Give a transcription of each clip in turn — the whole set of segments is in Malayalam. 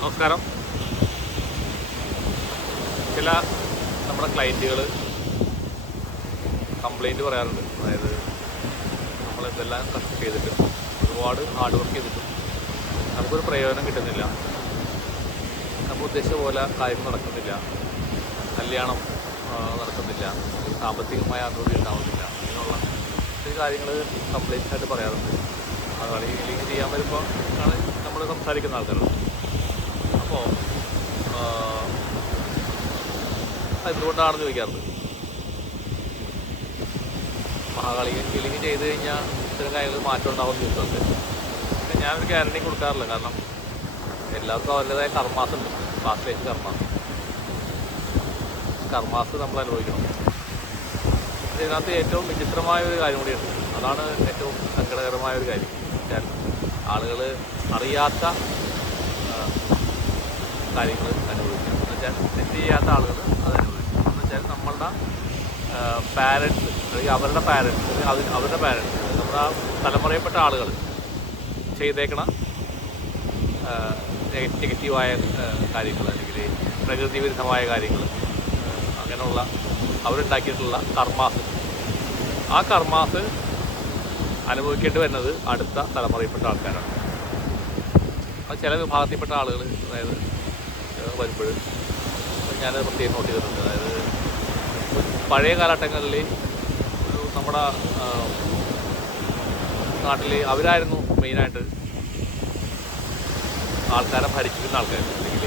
നമസ്കാരം. ചില നമ്മുടെ ക്ലയൻറ്റുകൾ കംപ്ലൈൻറ്റ് പറയാറുണ്ട്. അതായത് നമ്മളെന്തെല്ലാം കഷ്ടപ്പെട്ട് ചെയ്തിട്ട് ഒരുപാട് ഹാർഡ് വർക്ക് ചെയ്തിട്ടും നമുക്കൊരു പ്രയോജനം കിട്ടുന്നില്ല, നമ്മൾ ഉദ്ദേശിച്ച പോലെ കാര്യങ്ങൾ നടക്കുന്നില്ല, കല്യാണം നടക്കുന്നില്ല, സാമ്പത്തികമായ അഭിവൃദ്ധി ഉണ്ടാവുന്നില്ല, ഇങ്ങനെയുള്ള ഒത്തിരി കാര്യങ്ങൾ കംപ്ലൈൻറ്റായിട്ട് പറയാറുണ്ട്. അത് ലിങ്ക് ചെയ്യാൻ വരുമ്പോൾ ആണ് നമ്മൾ സംസാരിക്കുന്ന ആൾക്കാരുണ്ട്. അപ്പോൾ എന്തുകൊണ്ടാണെന്ന് ചോദിക്കാറുണ്ട്. മഹാകാളിക ഹീലിംഗ് ചെയ്ത് കഴിഞ്ഞാൽ ഇത്തരം കാര്യങ്ങൾ മാറ്റം ഉണ്ടാവുമെന്ന് ചോദിച്ചിട്ടുണ്ട്. പിന്നെ ഞാനൊരു ഗ്യാരണ്ടി കൊടുക്കാറില്ല. കാരണം എല്ലാവർക്കും അവരുടേതായ കർമാസ് ഉണ്ട്. പാസ്റ്റ് ലൈഫ് കർമാസ് നമ്മൾ അനുഭവിക്കണം. ഇതിനകത്ത് ഏറ്റവും വിചിത്രമായ ഒരു കാര്യം കൂടിയുണ്ട്. അതാണ് ഏറ്റവും സങ്കടകരമായ ഒരു കാര്യം. ആളുകൾ അറിയാത്ത കാര്യങ്ങൾ അനുഭവിക്കുക എന്ന് വെച്ചാൽ തെറ്റ് ചെയ്യാത്ത ആളുകൾ അത് അനുഭവിക്കുക എന്ന് വെച്ചാൽ നമ്മളുടെ പാരൻസ് അല്ലെങ്കിൽ അവരുടെ പാരൻസ് അവരുടെ പാരൻസ് നമ്മുടെ തലമുറയിൽപ്പെട്ട ആളുകൾ ചെയ്തേക്കണ നെഗറ്റീവായ കാര്യങ്ങൾ അല്ലെങ്കിൽ പ്രകൃതി വിരുദ്ധമായ കാര്യങ്ങൾ അങ്ങനെയുള്ള അവരുണ്ടാക്കിയിട്ടുള്ള കർമാസ്, ആ കർമാസ് അനുഭവിക്കേണ്ടി വരുന്നത് അടുത്ത തലമുറയിൽപ്പെട്ട ആൾക്കാരാണ്. അത് ചില വിഭാഗത്തിൽപ്പെട്ട ആളുകൾ അതായത് വരുമ്പോൾ ഞാനത് പ്രത്യേകം നോട്ട് ചെയ്തിട്ടുണ്ട്. അതായത് പഴയ കാലഘട്ടങ്ങളിൽ ഒരു നമ്മുടെ നാട്ടിൽ അവരായിരുന്നു മെയിനായിട്ട് ആൾക്കാരെ ഭരിച്ചിരുന്ന ആൾക്കാർ. അല്ലെങ്കിൽ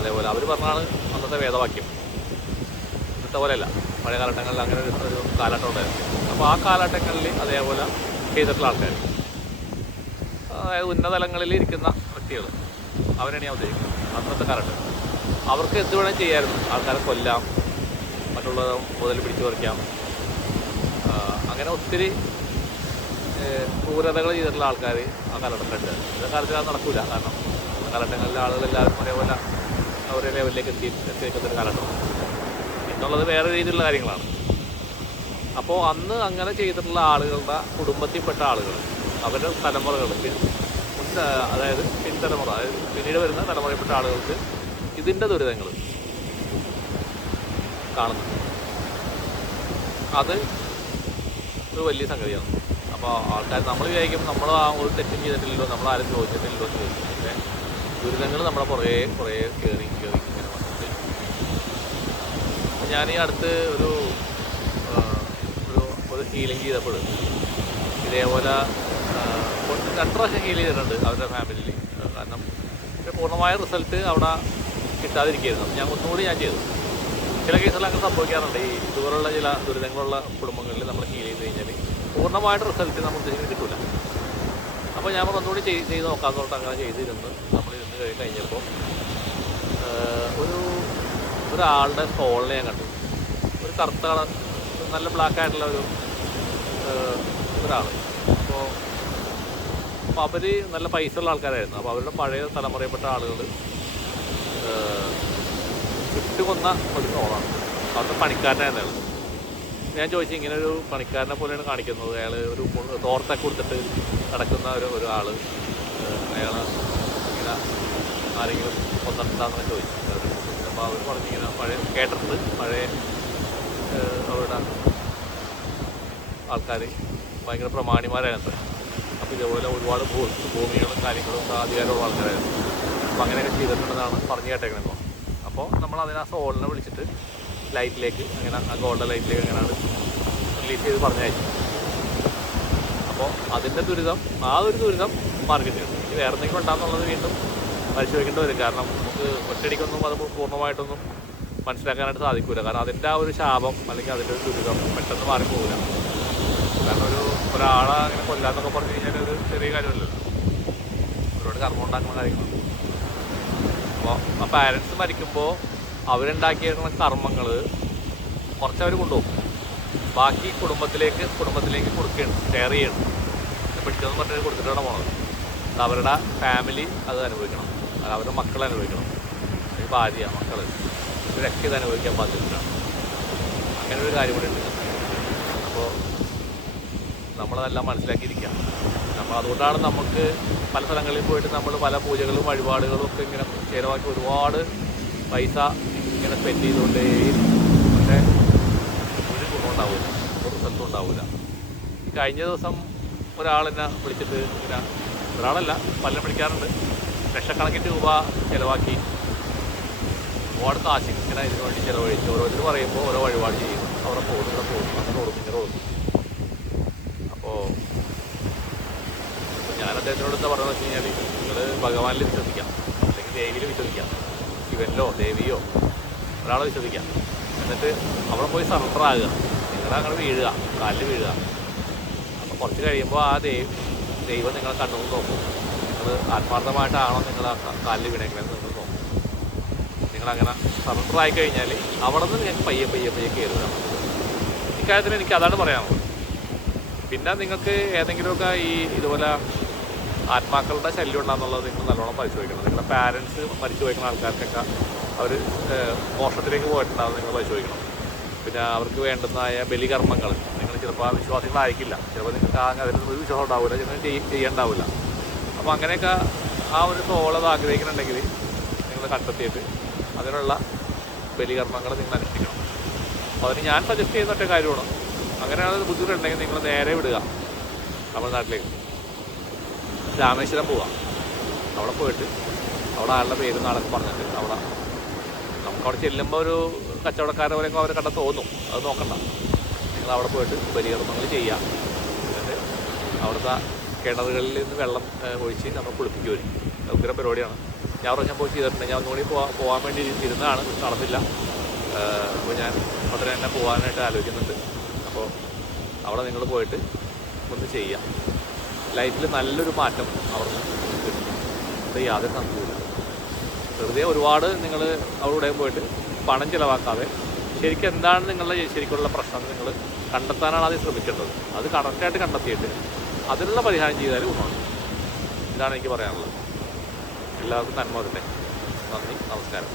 അതേപോലെ അവർ പറഞ്ഞാണ് അന്നത്തെ വേദവാക്യം. ഇന്നത്തെ പോലെയല്ല, പഴയ കാലഘട്ടങ്ങളിൽ അങ്ങനെ ഒരു കാലഘട്ടം ഉണ്ടായിരുന്നു. അപ്പോൾ ആ കാലഘട്ടങ്ങളിൽ അതേപോലെ ചെയ്തിട്ടുള്ള ആൾക്കാർ, അതായത് ഉന്നതലങ്ങളിൽ ഇരിക്കുന്ന വ്യക്തികൾ, അവരാണ് ഞാൻ ഉദ്ദേശിക്കുന്നത്. അന്നത്തെ കാലഘട്ടം അവർക്ക് എന്ത് വേണമെങ്കിൽ ചെയ്യായിരുന്നു. ആൾക്കാരെ കൊല്ലാം, മറ്റുള്ളത് മുതൽ പിടിച്ചു പറിക്കാം, അങ്ങനെ ഒത്തിരി ക്രൂരതകൾ ചെയ്തിട്ടുള്ള ആൾക്കാർ ആ കാലഘട്ടത്തിലുണ്ട്. ഇന്നത്തെ കാലത്തിൽ അത് നടക്കില്ല. കാരണം അന്നത്തെ കാലഘട്ടങ്ങളിൽ ആളുകളെല്ലാവരും ഒരേപോലെ ഒരേ ലെവലിലേക്ക് എത്തിയിരിക്കുന്നൊരു കാലഘട്ടമാണ്. എന്നുള്ളത് വേറെ രീതിയിലുള്ള കാര്യങ്ങളാണ്. അപ്പോൾ അന്ന് അങ്ങനെ ചെയ്തിട്ടുള്ള ആളുകളുടെ കുടുംബത്തിൽപ്പെട്ട ആളുകൾ, അവരുടെ തലമുറകൾ, അതായത് പിൻതലമുറ, അതായത് പിന്നീട് വരുന്ന തലമുറയിൽപ്പെട്ട ആളുകൾക്ക് ഇതിൻ്റെ ദുരിതങ്ങൾ കാണുന്നു. അത് ഒരു വലിയ സംഗതിയാണ്. അപ്പോൾ ആൾക്കാർ നമ്മൾ വിചാരിക്കും നമ്മൾ ആ ഒരു തെറ്റും ചെയ്തിട്ടില്ലല്ലോ, നമ്മളാരും ചോദിച്ചിട്ടില്ലല്ലോ എന്ന് ചോദിക്കും. പക്ഷേ ദുരിതങ്ങൾ നമ്മളെ കുറേ കയറി ഇങ്ങനെ വന്നിട്ട്. ഞാൻ ഈ അടുത്ത് ഒരു ഹീലിംഗ് ചെയ്തപ്പോൾ ഇതേപോലെ 2 പ്രാവശ്യം ഹീൽ ചെയ്തിട്ടുണ്ട് അവരുടെ ഫാമിലിയിൽ. കാരണം പൂർണ്ണമായ റിസൾട്ട് അവിടെ കിട്ടാതിരിക്കുകയായിരുന്നു. ഞാൻ ഒന്നുകൂടി ചെയ്തു. ചില കേസുകൾ അങ്ങനെ സംഭവിക്കാറുണ്ട്. ഈ ഇതുപോലുള്ള ചില ദുരിതങ്ങളുള്ള കുടുംബങ്ങളിൽ നമ്മൾ ഹീൽ ചെയ്ത് കഴിഞ്ഞാൽ പൂർണ്ണമായിട്ട് റിസൾട്ട് നമ്മൾ ഉദ്ദേശിക്കുന്നത് കിട്ടില്ല. അപ്പോൾ ഞാൻ ഒന്നുകൂടി ചെയ്ത് നോക്കാമെന്ന് പറഞ്ഞിട്ട് അങ്ങനെ ചെയ്തിരുന്ന് നമ്മൾ ഇരുന്ന് കഴിഞ്ഞപ്പോൾ ഒരാളുടെ സോളിനെ ഞാൻ കണ്ടു. ഒരു കറുത്ത നല്ല ബ്ലാക്കായിട്ടുള്ള ഒരാൾ. അപ്പോൾ അവർ നല്ല പൈസ ഉള്ള ആൾക്കാരായിരുന്നു. അപ്പോൾ അവരുടെ പഴയ തലമുറയിൽപ്പെട്ട ആളുകൾ വിട്ടുകൊന്ന ഒരു സോളാണ്. അവരുടെ പണിക്കാരനായിരുന്നു അയാൾ. ഞാൻ ചോദിച്ചു, ഇങ്ങനെ ഒരു പണിക്കാരനെ പോലെയാണ് കാണിക്കുന്നത്, അയാൾ ഒരു തോർത്തൊക്കെ കൊടുത്തിട്ട് നടക്കുന്ന ഒരാൾ, അയാൾ ഇങ്ങനെ ആരെങ്കിലും കൊന്നിട്ടുണ്ടാകുന്നൊക്കെ ചോദിച്ചു. അപ്പോൾ അവർ പറഞ്ഞിങ്ങനെ പഴയ കേട്ടിട്ടുണ്ട്, പഴയ അവരുടെ ആൾക്കാർ ഭയങ്കര പ്രമാണിമാരായിരുന്നു. അപ്പോൾ ഇതേപോലെ ഒരുപാട് ഭൂമികളും കാര്യങ്ങളും അധികാരമുള്ള ആൾക്കാരായിരുന്നു. അപ്പോൾ അങ്ങനെയൊക്കെ ചെയ്തിട്ടുണ്ടെന്നാണ് പറഞ്ഞു കേട്ടേക്കണത്. അപ്പോൾ നമ്മൾ അതിനെ സോളിനെ വിളിച്ചിട്ട് ലൈറ്റിലേക്ക്, അങ്ങനെ ആ ഗോൾഡൻ ലൈറ്റിലേക്ക് അങ്ങനെയാണ് റിലീസ് ചെയ്ത് പറഞ്ഞയച്ചു. അപ്പോൾ അതിൻ്റെ ദുരിതം, ആ ഒരു ദുരിതം മാറി കിട്ടിയിട്ടുണ്ട്. ഇനി വേറെ എന്തെങ്കിലും ഉണ്ടാകുന്നുള്ളത് വീണ്ടും പരിശോധിക്കേണ്ടി വരും. കാരണം നമുക്ക് ഒറ്റയടിക്കൊന്നും അത് പൂർണ്ണമായിട്ടൊന്നും മനസ്സിലാക്കാനായിട്ട് സാധിക്കില്ല. കാരണം അതിൻ്റെ ആ ഒരു ശാപം അല്ലെങ്കിൽ അതിൻ്റെ ഒരു ദുരിതം പെട്ടെന്ന് മാറിപ്പോകില്ല. കാരണം ഒരാളെ അങ്ങനെ കൊല്ലാന്നൊക്കെ പറഞ്ഞു കഴിഞ്ഞാൽ ഒരു ചെറിയ കാര്യമല്ലല്ലോ, ഒരുപാട് കർമ്മം ഉണ്ടാക്കുന്ന കാര്യങ്ങളാണ്. അപ്പോൾ ആ പാരൻസ് മരിക്കുമ്പോൾ അവരുണ്ടാക്കിയിരിക്കുന്ന കർമ്മങ്ങൾ കുറച്ചവർ കൊണ്ടുപോകും, ബാക്കി കുടുംബത്തിലേക്ക് കൊടുക്കുകയാണ്, ഷെയർ ചെയ്യണം. പിടിച്ചതെന്ന് പറഞ്ഞിട്ട് കൊടുത്തിട്ടാണ് പോണത്. അത് അവരുടെ ഫാമിലി അത് അനുഭവിക്കണം, അത് അവരുടെ മക്കൾ അനുഭവിക്കണം, ഭാര്യ, മക്കൾ, ഇവരൊക്കെ ഇത് അനുഭവിക്കാൻ ബാധ്യതയാണ്. അങ്ങനെ ഒരു കാര്യം കൂടി ഉണ്ട്. അപ്പോൾ നമ്മളതെല്ലാം മനസ്സിലാക്കിയിരിക്കുക. അതുകൊണ്ടാണ് നമുക്ക് പല സ്ഥലങ്ങളിൽ പോയിട്ട് നമ്മൾ പല പൂജകളും വഴിപാടുകളും ഒക്കെ ഇങ്ങനെ ചിലവാക്കി ഒരുപാട് പൈസ ഇങ്ങനെ സ്പെൻഡ് ചെയ്തുകൊണ്ടേ, പക്ഷേ ഒരു ഗുണം ഉണ്ടാവില്ല, ഒരു റിസൾട്ടും ഉണ്ടാവില്ല. കഴിഞ്ഞ ദിവസം ഒരാളെന്നെ വിളിച്ചിട്ട് ഇങ്ങനെ, ഒരാളല്ല പലരും വിളിക്കാറുണ്ട്, ലക്ഷക്കണക്കിന് രൂപ ചിലവാക്കി ഒരുപാട് കാശ് ഇങ്ങനെ ഇതിനു വേണ്ടി ചിലവഴിച്ച് ഓരോരുത്തർ പറയുമ്പോൾ ഓരോ വഴിപാട് ചെയ്യും, അവിടെ പോകുന്നു ഇവിടെ പോകുന്നു അങ്ങനെ കൊടുക്കും ഇങ്ങനെ കൊടുക്കും. അപ്പോൾ ഞാൻ അദ്ദേഹത്തിനോട് എന്താ പറയുന്നത് വെച്ച് കഴിഞ്ഞാൽ, നിങ്ങൾ ഭഗവാനിൽ വിശ്വസിക്കാം, അല്ലെങ്കിൽ ദേവിയിൽ വിശ്വസിക്കാം, ശിവനിലോ ദേവിയോ ഒരാളെ വിശ്വസിക്കാം. എന്നിട്ട് അവിടെ പോയി സറണ്ടർ ആകുക, നിങ്ങളങ്ങനെ വീഴുക, കാലിൽ വീഴുക. അപ്പോൾ കുറച്ച് കഴിയുമ്പോൾ ആ ദൈവം നിങ്ങളെ കണ്ണുകൊണ്ട് നോക്കും, നിങ്ങൾ ആത്മാർത്ഥമായിട്ടാണോ നിങ്ങൾ ആ കാലിൽ വീണേക്കണമെന്ന് നിങ്ങൾ നോക്കും. നിങ്ങളങ്ങനെ സറണ്ടർ ആയി കഴിഞ്ഞാൽ അവിടെ നിന്ന് നിങ്ങൾക്ക് പയ്യെ പയ്യെ പയ്യെ കയറുക. ഇക്കാര്യത്തിൽ എനിക്ക് അതാണ് പറയാനുള്ളത്. പിന്നെ നിങ്ങൾക്ക് ഏതെങ്കിലുമൊക്കെ ഈ ഇതുപോലെ ആത്മാക്കളുടെ ശല്യം ഉണ്ടാകുന്നുള്ളത് നിങ്ങൾ നല്ലോണം പരിശോധിക്കണം. നിങ്ങളുടെ പാരൻസ് മരിച്ചു പോയിക്കുന്ന ആൾക്കാർക്കൊക്കെ അവർ മോക്ഷത്തിലേക്ക് പോയിട്ടുണ്ടാകും, നിങ്ങൾ പരിശോധിക്കണം. പിന്നെ അവർക്ക് വേണ്ടുന്നതായ ബലികർമ്മങ്ങൾ നിങ്ങൾ ചിലപ്പോൾ വിശ്വാസികളായിരിക്കില്ല, ചിലപ്പോൾ നിങ്ങൾക്ക് അതിനൊരു വിശ്വാസം ഉണ്ടാവില്ല, ചിലപ്പോൾ ചെയ്യണ്ടാവില്ല. അപ്പോൾ അങ്ങനെയൊക്കെ ആ ഒരു സോളത് ആഗ്രഹിക്കുന്നുണ്ടെങ്കിൽ നിങ്ങൾ കണ്ടെത്തിയിട്ട് അതിനുള്ള ബലികർമ്മങ്ങൾ നിങ്ങൾ അനുഷ്ഠിക്കണം. അപ്പോൾ അതിന് ഞാൻ സജസ്റ്റ് ചെയ്യുന്ന ഒറ്റ കാര്യമാണ്, അങ്ങനെയാണ് ബുദ്ധിമുട്ടുണ്ടെങ്കിൽ നിങ്ങൾ നേരെ വിടുക തമിഴ്നാട്ടിലേക്ക്, രാമേശ്വരം പോവുക. അവിടെ പോയിട്ട് അവിടെ ആളുടെ പേരും നാളൊക്കെ പറഞ്ഞിട്ട് നമുക്കവിടെ ചെല്ലുമ്പോൾ ഒരു കച്ചവടക്കാരെ പോലെയൊക്കെ അവരെ കണ്ടാൽ തോന്നും, അത് നോക്കണ്ട. നിങ്ങൾ അവിടെ പോയിട്ട് ബലികർമ്മങ്ങൾ ചെയ്യുക. എന്നിട്ട് അവിടുത്തെ കിണറുകളിൽ നിന്ന് വെള്ളം ഒഴിച്ച് നമ്മൾ കുളിപ്പിക്കുക വരും. ഉഗ്രം പരിപാടിയാണ്. ഞാൻ പോയി ചെയ്തിട്ടുണ്ട്. ഞാൻ ഒന്നുകൂടി പോകാൻ വേണ്ടി ഇരുന്നതാണ്, നടന്നില്ല. അപ്പോൾ ഞാൻ ഉടനെ തന്നെ പോകാനായിട്ട് ആലോചിക്കുന്നുണ്ട്. അപ്പോൾ അവിടെ നിങ്ങൾ പോയിട്ട് ഒന്ന് ചെയ്യുക. ലൈഫിൽ നല്ലൊരു മാറ്റം അവിടെ കിട്ടും. അത് യാതൊരു സംശയമില്ല. വെറുതെ ഒരുപാട് നിങ്ങൾ അവിടെ പോയിട്ട് പണം ചിലവാക്കാതെ ശരിക്കും എന്താണ് നിങ്ങളുടെ ശരിക്കുള്ള പ്രശ്നം നിങ്ങൾ കണ്ടെത്താനാണ് ആദ്യം ശ്രമിക്കേണ്ടത്. അത് കറക്റ്റായിട്ട് കണ്ടെത്തിയിട്ട് അതിനുള്ള പരിഹാരം ചെയ്താൽ ഗുണമാണ്. ഇതാണ് എനിക്ക് പറയാനുള്ളത്. എല്ലാവർക്കും നന്മ വരട്ടെ. നന്ദി, നമസ്കാരം.